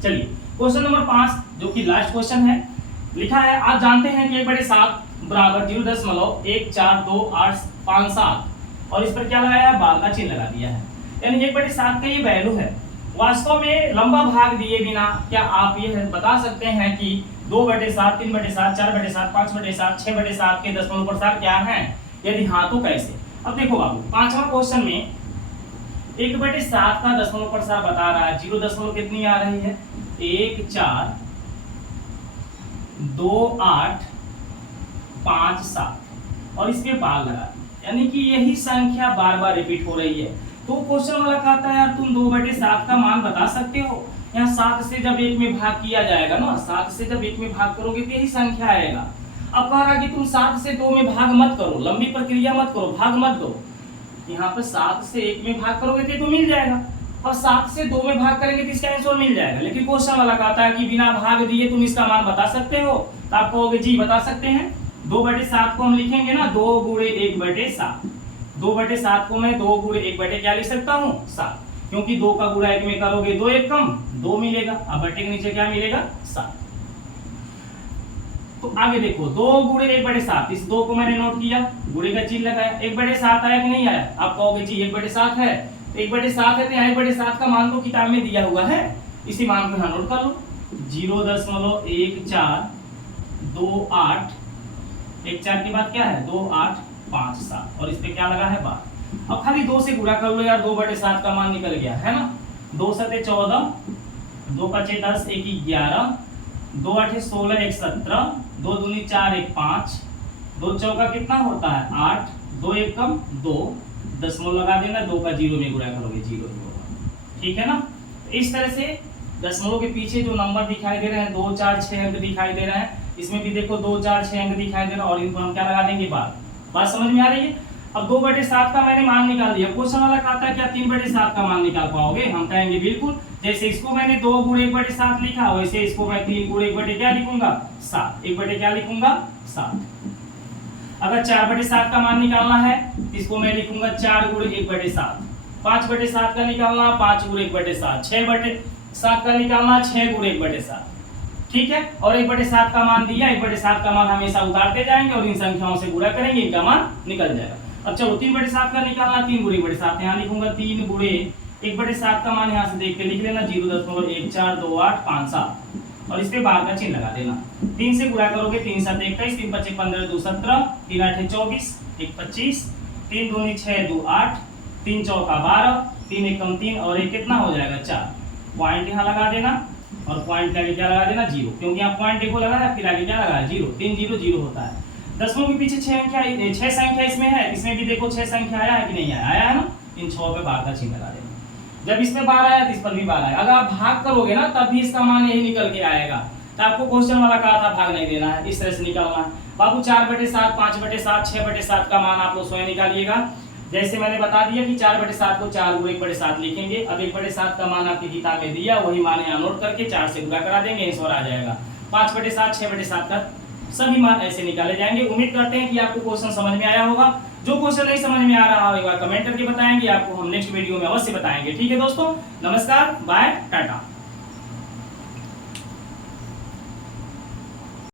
चलिए क्वेश्चन नंबर 5 जो कि लास्ट क्वेश्चन है, लिखा है आप जानते हैं कि 1/7 बराबर 0.142857 और इस पर क्या लगाया है बार का चिन्ह लगा दिया है, यानी 1/7 का ये वैल्यू है। वास्तव में लंबा भाग दिए बिना क्या आप ये बता सकते हैं कि 2/7 3/7 4/7 5/7 6/7 के दशमलव प्रसार क्या है, यदि हाँ तो कैसे। अब देखो बाबू 5वां क्वेश्चन में 1/7 का दशमलव प्रसार बता रहा है, 0 दशमलव कितनी आ रही है 1 4 2 8 5 7 और इसमें बार लगा, यानी कि यही संख्या बार बार रिपीट हो रही है। तो क्वेश्चन वाला कहता है यार तुम 2/7 का मान बता सकते हो, यहाँ 7 से जब 1 में भाग किया जाएगा ना, 7 से जब 1 में भाग करोगे तो यही संख्या आएगा। अब कह रहा कि तुम 7 से 2 में भाग मत करो, लंबी प्रक्रिया मत करो, भाग मत दो, यहाँ पर 7 से 1 में भाग करोगे तो मिल जाएगा, और 7 से 2 में भाग करेंगे तो इसका आंसर मिल जाएगा। लेकिन क्वेश्चन वाला कहता है कि बिना भाग दिए तुम इसका मान बता सकते हो, तो आप कहोगे जी बता सकते हैं। 2/7 को हम लिखेंगे ना 2 गुणे 1/7, 2/7 को मैं 2 गुणे 1 क्या लिख सकता हूँ 7, क्योंकि 2 का गुणा 1 में करोगे 2 1 कम 2 मिलेगा, अब बटे के नीचे क्या मिलेगा 7। तो आगे देखो 2 गुणे 1/7, इस 2 को मैंने नोट किया, गुणे का चिन्ह लगाया, 1/7 आया कि नहीं आया, आप कहोगे जी 1/7 है, 1/7 है तो यहाँ 1/7 का मान तो किताब में दिया हुआ है, इसी मान को यहाँ नोट कर लो 0.1428 1 4 के बाद क्या है 2 8 5 7 और इस पे क्या लगा है बार। अब खाली 2 से गुणा कर लो यार, 2/7 का मान निकल गया है ना, 2 7 14 2 5 10 1 11 2 8 16 1 17 2 दूनी 4 1 5 2 चौका कितना होता है 8 2 1 कम 2 दशमलव लगा देना, 2 का 0 में गुणा करोगे 0 होगा, ठीक है ना। इस तरह से दशमलव के पीछे जो नंबर दिखाई दे रहे हैं 2 4 6 अंक दिखाई दे रहे हैं, इसमें भी देखो 2 4 6 अंक दिखाई दे रहा है और इनको हम क्या लगा देंगे बार। बात समझ में आ रही है। अब 2/7 का मैंने मान निकाल दिया, क्वेश्चन वाला कहता है क्या 3/7 का मान निकाल पाओगे, हम कहेंगे बिल्कुल, जैसे इसको मैंने 2 गुणे 1/7 लिखा वैसे इसको मैं 3 गुणे 1 क्या लिखूंगा 7, 1 क्या लिखूंगा 7। अगर 4/7 का मान निकालना है इसको मैं लिखूंगा 4 गुणे 1/7, 5/7 का निकालना 5 गुणे 1/7, 6/7 का निकालना 6 गुणे 1/7, ठीक है। और 1/7 का मान दिया, 1/7 का मान हमेशा उतारते जाएंगे और इन संख्याओं से गुणा करेंगे, इनका मान निकल जाएगा। अब चलो 3/7 का निकालना 3 गुणे 1/7, यहाँ लिखूंगा 3 गुणे 1/7 का मान यहाँ से देख के लिख लेना 0.142857 और इस पे बार का चिन्ह लगा देना। 3 से गुणा करोगे 3 7 21, 3 5 15 2 17, 3 8 24, 1 25, 3 2 6 2 8, 3 चौका 12, 3 एकम 3 और 1 कितना हो जाएगा 4। पॉइंट यहाँ लगा देना और पॉइंट के आगे क्या लगा देना 0, क्योंकि यहाँ पॉइंट देखो लगा है, फिर आगे क्या लगा है 0, 3 0 0 होता है। दशमों के पीछे 6 संख्या इसमें है, इसमें भी देखो 6 संख्या आया है कि नहीं आया, आया है ना, इन 6 पे बार का चिन्ह लगा देना। जब इसमें 12 आया तो इस पर भी 12 आएगा। अगर आप भाग करोगे ना तब भी इसका मान यही निकल के आएगा। तो आपको क्वेश्चन वाला कहा था भाग नहीं देना है, इस तरह से निकालना है। बाबू 4/7, 5/7, 6/7 का मान आप लोग स्वयं निकालिएगा। जैसे मैंने बता दिया कि 4/7 को 4 × 1/7 लिखेंगे। अब 1/7 का मान आपकी किताब में दिया, वही मान यहाँ नोट करके 4 से गुणा करा देंगे, आंसर आ जाएगा। 5/7, 6/7 का सभी मान ऐसे निकाले जाएंगे। उम्मीद करते हैं कि आपको क्वेश्चन समझ में आया होगा। जो क्वेश्चन नहीं समझ में आ रहा हो एक बार कमेंट करके बताएंगे, आपको हम नेक्स्ट वीडियो में अवश्य बताएंगे। ठीक है दोस्तों, नमस्कार, बाय, टाटा।